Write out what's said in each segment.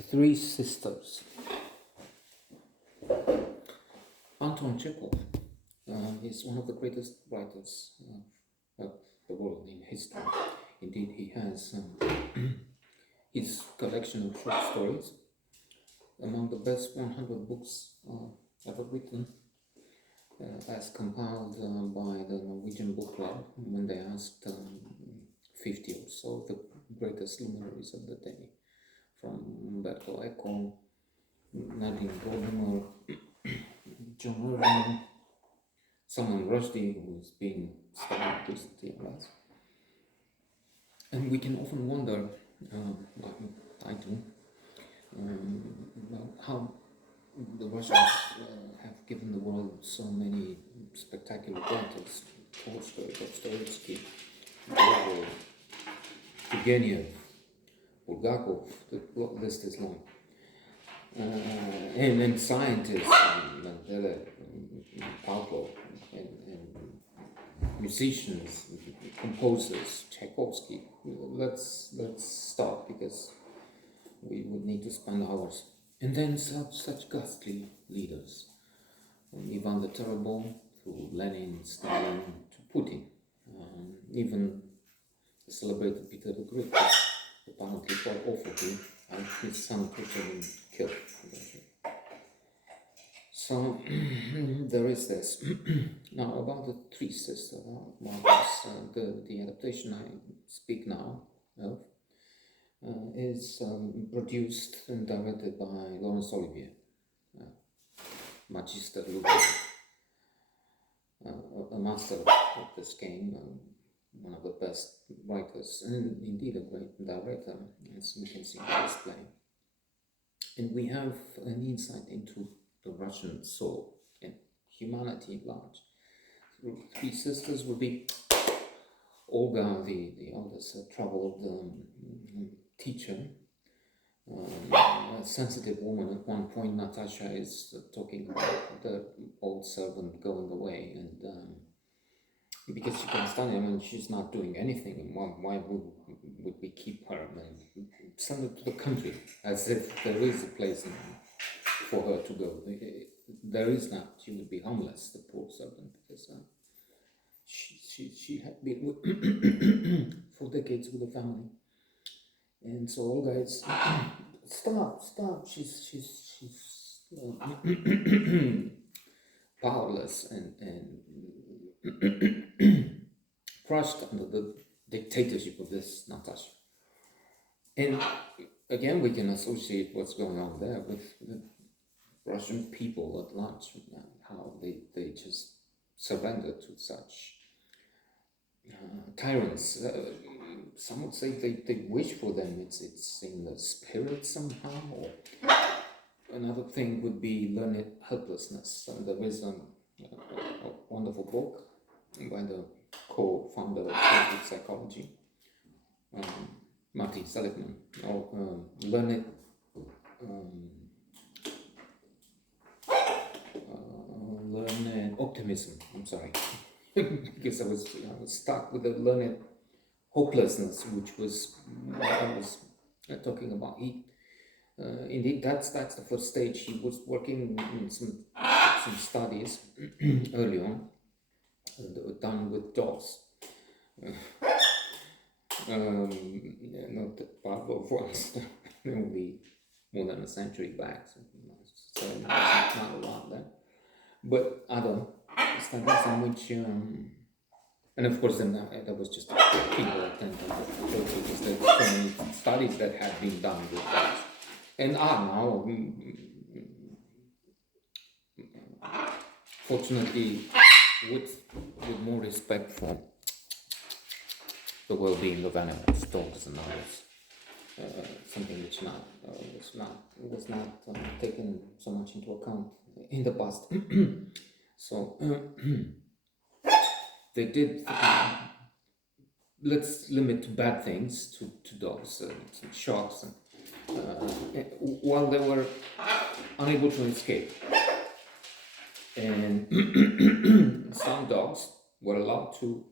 The Three Sisters. Anton Chekhov is one of the greatest writers of the world in history. Indeed, he has his collection of short stories among the best 100 books ever written, as compiled by the Norwegian Book Club when they asked 50 or so the greatest luminaries of the day, from Umberto Eco, Nadine Gordimer, John Irving, Salman Rushdie, who is being studied recently, right? And we can often wonder, I do, about how the Russians have given the world so many spectacular writers: Tolstoy, Dostoevsky, Gogol, Turgenev, Bulgakov. The list is long. And then scientists, Mandela, Pavlov, and musicians, composers, Tchaikovsky. Let's stop, because we would need to spend hours. And then such ghastly leaders, from Ivan the Terrible through Lenin, Stalin to Putin, even the celebrated Peter the Great, apparently quite awfully, and his son Putin killed. So there is this. Now about the Three Sisters, the adaptation I speak now of is produced and directed by Laurence Olivier, Magister Louis, a master of this game, one of the best writers, and indeed a great director, as we can see in this play. And we have an insight into the Russian soul and humanity at large. The Three Sisters would be Olga, the eldest, a troubled teacher, a sensitive woman. At one point, Natasha is talking about the old servant going away, and because she can't stand it, I mean, she's not doing anything, and why would we keep her and send her to the country, as if there is a place for her to go. There is not. She would be homeless, the poor servant, because she had been for decades with the family. And so Olga is stop. She's powerless and crushed under the dictatorship of this Natasha. And again, we can associate what's going on there with the Russian people at large, how they just surrender to such tyrants. Some would say they wish for them. It's in the spirit somehow. Or another thing would be learned helplessness. And there is a wonderful book by the co-founder of positive psychology, Martin Seligman, learned optimism. I'm sorry, because I was stuck with the learned hopelessness, which was what I was talking about. Indeed, that's the first stage. He was working in some studies early on, done with dogs. Not the Pavlov ones, only more than a century back, so not a lot there. But other studies in which, and of course, then that was just a people attempt because there's so many studies that have been done with that, and are now, fortunately, with more respect for the well-being of animals, dogs and others, something which was not taken so much into account in the past. So they did. Let's limit bad things to dogs, sharks, while they were unable to escape. And some dogs were allowed to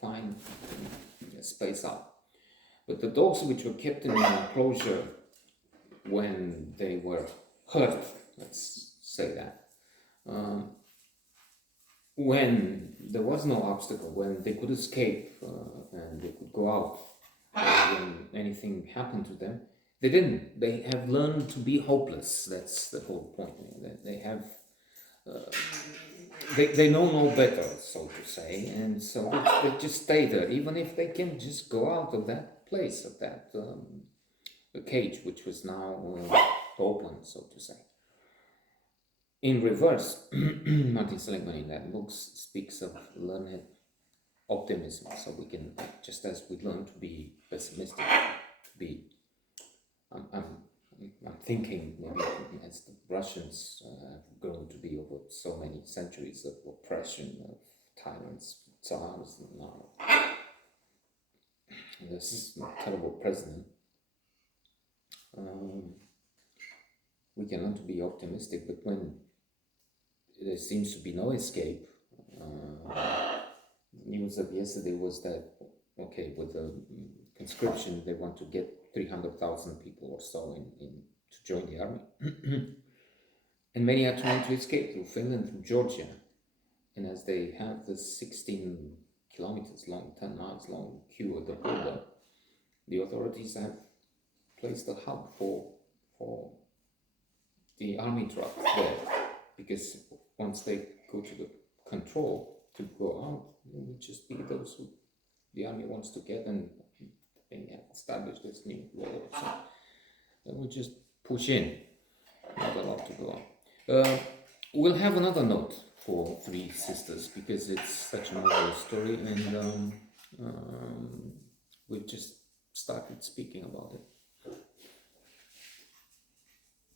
find space out. But the dogs which were kept in an enclosure when they were hurt, let's say that. When there was no obstacle, when they could escape and they could go out, when anything happened to them, they didn't. They have learned to be hopeless. That's the whole point. They have, they know no better, so to say, and so they just stay there, even if they can just go out of that place, of that cage, which was now open, so to say. In reverse, Martin Seligman in that book speaks of learned optimism. So we can, just as we learn to be pessimistic, to be, I'm thinking maybe as the Russians have grown to be over so many centuries of oppression, of tyrants, tsars, and now this is a terrible president. We can learn to be optimistic, but when there seems to be no escape, news of yesterday was that, okay, with the conscription, they want to get 300,000 people or so in to join the army. And many are trying to escape through Finland, through Georgia. And as they have this 16 kilometers long, 10 miles long queue at the border, the authorities have placed a hub for the army trucks there. Because once they go to the control to go out, it will just be those who the army wants to get, and they have established this new law. So they will just push in, not allowed to go on. We'll have another note for Three Sisters because it's such a marvelous story, and we've just started speaking about it.